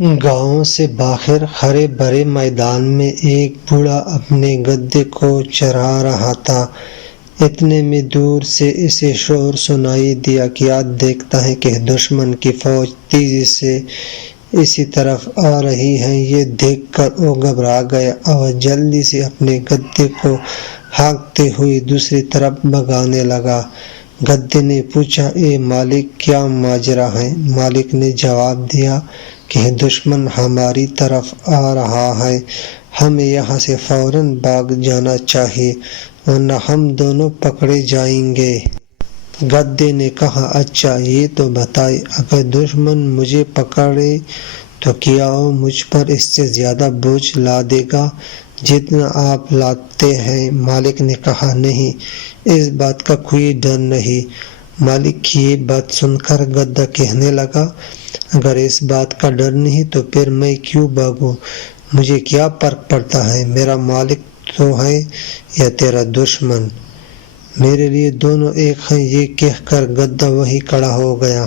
گاؤں سے باہر ہرے بھرے میدان میں ایک بوڑھا اپنے گدھے کو چرا رہا تھا۔ اتنے میں دور سے اسے شور سنائی دیا کہ آج دیکھتا ہے کہ دشمن کی فوج تیزی سے اسی طرف آ رہی ہے۔ یہ دیکھ کر وہ گھبرا گیا اور جلدی سے اپنے گدھے کو ہانکتے ہوئے دوسری طرف بھگانے لگا۔ گدھے نے پوچھا، اے مالک، کیا ماجرا ہے؟ مالک نے جواب دیا کہ دشمن ہماری طرف آ رہا ہے، ہمیں یہاں سے فوراً بھاگ جانا چاہیے ورنہ ہم دونوں پکڑے جائیں گے۔ گدھے نے کہا، اچھا یہ تو بتائیں، اگر دشمن مجھے پکڑے تو کیا وہ مجھ پر اس سے زیادہ بوجھ لاد دے گا جتنا آپ لاتے ہیں؟ مالک نے کہا، نہیں، اس بات کا کوئی ڈر نہیں۔ مالک کی یہ بات سن کر گدھا کہنے لگا، اگر اس بات کا ڈر نہیں تو پھر میں کیوں بھاگوں؟ مجھے کیا فرق پڑتا ہے، میرا مالک تو ہے یا تیرا دشمن، میرے لیے دونوں ایک ہیں۔ یہ کہہ کر گدھا وہیں کھڑا ہو گیا۔